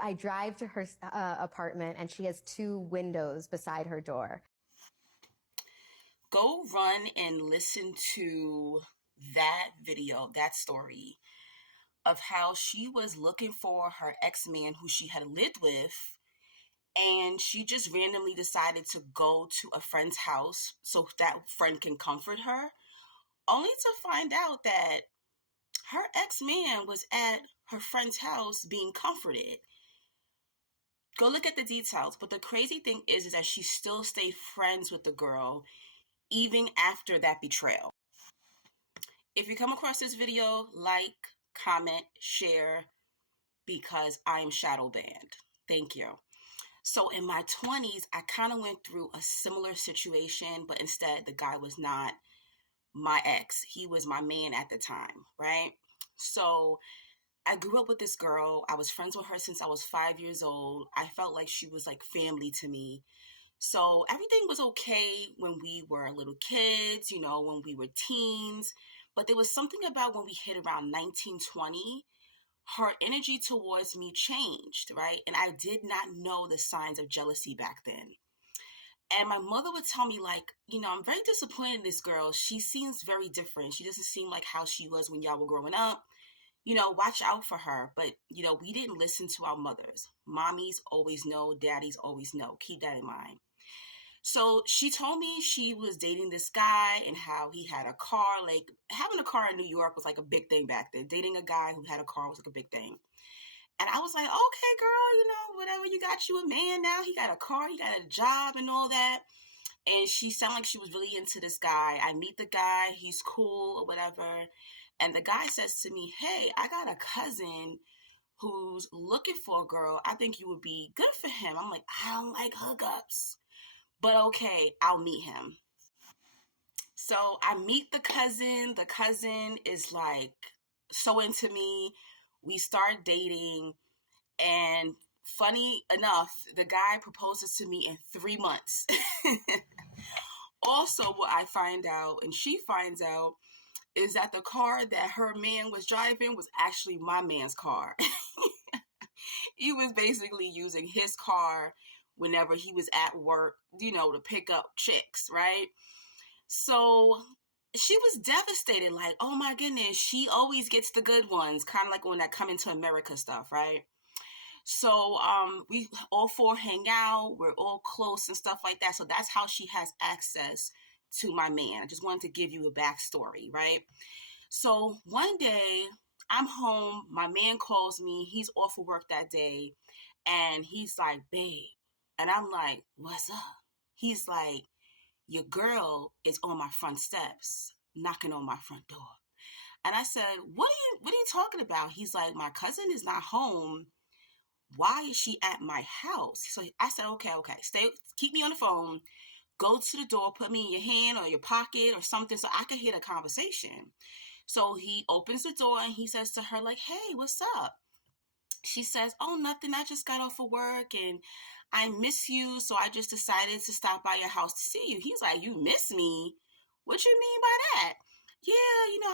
I drive to her apartment, and she has two windows beside her door. Go run and listen to that video, that story of how she was looking for her ex-man who she had lived with, and she just randomly decided to go to a friend's house so that friend can comfort her, only to find out that her ex-man was at her friend's house being comforted. Go look at the details. But the crazy thing is that she still stayed friends with the girl even after that betrayal. If you come across this video, like, comment, share, because I am shadow banned. Thank you. So in my 20s, I kind of went through a similar situation, but instead the guy was not my ex. He was my man at the time, right? So I grew up with this girl. I was friends with her since I was 5 years old. I felt like she was like family to me. So everything was okay when we were little kids, when we were teens. But there was something about when we hit around 19, 20, her energy towards me changed, right? And I did not know the signs of jealousy back then. And my mother would tell me, like, I'm very disappointed in this girl. She seems very different. She doesn't seem like how she was when y'all were growing up. Watch out for her. But, we didn't listen to our mothers. Mommies always know, daddies always know. Keep that in mind. So she told me she was dating this guy and how he had a car. Like, having a car in New York was like a big thing back then. Dating a guy who had a car was like a big thing. And I was like, okay, girl, whatever, you got you a man now. He got a car, he got a job and all that. And she sounded like she was really into this guy. I meet the guy, he's cool or whatever. And the guy says to me, hey, I got a cousin who's looking for a girl. I think you would be good for him. I'm like, I don't like hookups. But okay, I'll meet him. So I meet the cousin. The cousin is like so into me. We start dating. And funny enough, the guy proposes to me in 3 months. Also, what I find out, and she finds out, is that the car that her man was driving was actually my man's car. He was basically using his car whenever he was at work, to pick up chicks, right? So she was devastated, like, oh my goodness, she always gets the good ones, kind of like when that Coming to America stuff, right? So we all four hang out, we're all close and stuff like that. So that's how she has access to my man. I just wanted to give you a backstory, right? So one day I'm home, my man calls me, he's off of work that day, and he's like, babe. And I'm like, what's up? He's like, your girl is on my front steps, knocking on my front door. And I said, what are you talking about? He's like, my cousin is not home. Why is she at my house? So I said, okay, keep me on the phone. Go to the door, put me in your hand or your pocket or something so I can hear the conversation. So he opens the door and he says to her, like, hey, what's up? She says, oh, nothing. I just got off of work and I miss you. So I just decided to stop by your house to see you. He's like, you miss me? What you mean by that? Yeah,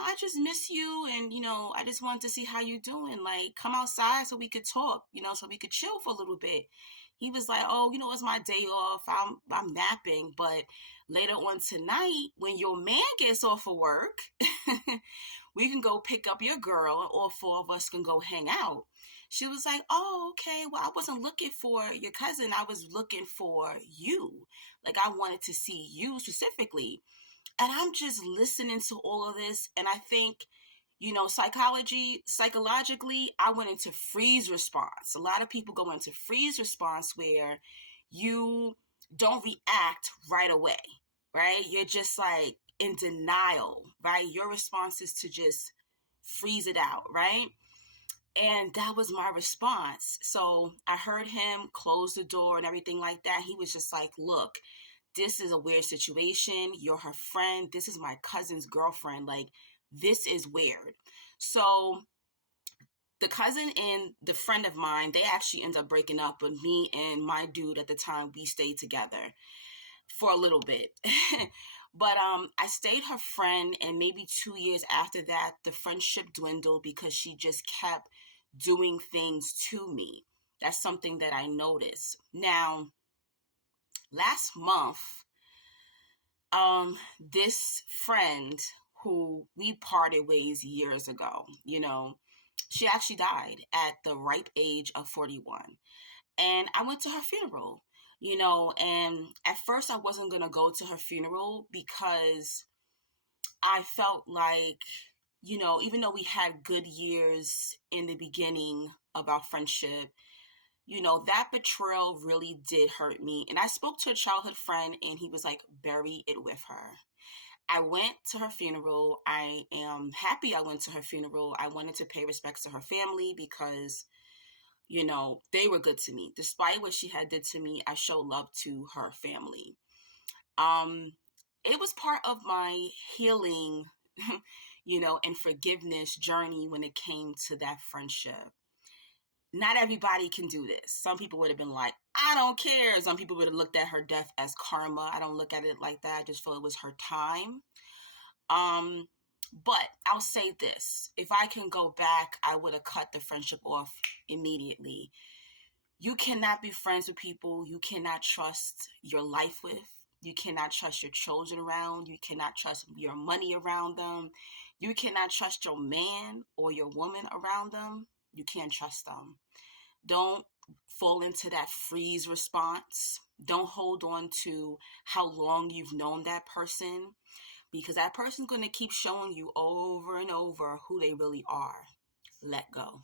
I just miss you. And, I just wanted to see how you doing. Like, come outside so we could talk, so we could chill for a little bit. He was like, oh, it's my day off. I'm napping. But later on tonight, when your man gets off of work, we can go pick up your girl and all four of us can go hang out. She was like, oh, okay. Well, I wasn't looking for your cousin. I was looking for you. Like, I wanted to see you specifically. And I'm just listening to all of this. And I think, psychologically, I went into freeze response. A lot of people go into freeze response where you don't react right away, right? You're just like in denial, right? Your response is to just freeze it out, right? And that was my response. So I heard him close the door and everything like that. He was just like, look, this is a weird situation. You're her friend. This is my cousin's girlfriend. Like, this is weird. So the cousin and the friend of mine, they actually ended up breaking up, but me and my dude at the time, we stayed together for a little bit. But I stayed her friend, and maybe 2 years after that, the friendship dwindled because she just kept doing things to me. That's something that I noticed. Now, last month, this friend who we parted ways years ago, she actually died at the ripe age of 41. And I went to her funeral, and at first I wasn't going to go to her funeral because I felt like, even though we had good years in the beginning of our friendship, that betrayal really did hurt me. And I spoke to a childhood friend and he was like, bury it with her. I went to her funeral. I am happy I went to her funeral. I wanted to pay respects to her family because, they were good to me. Despite what she had did to me, I showed love to her family. Um, it was part of my healing, and forgiveness journey when it came to that friendship. Not everybody can do this. Some people would have been like, I don't care. Some people would have looked at her death as karma. I don't look at it like that. I just feel it was her time. Um, but I'll say this. If I can go back, I would have cut the friendship off immediately. You cannot be friends with people you cannot trust your life with. You cannot trust your children around. You cannot trust your money around them. You cannot trust your man or your woman around them. You can't trust them. Don't fall into that freeze response. Don't hold on to how long you've known that person because that person's going to keep showing you over and over who they really are. Let go.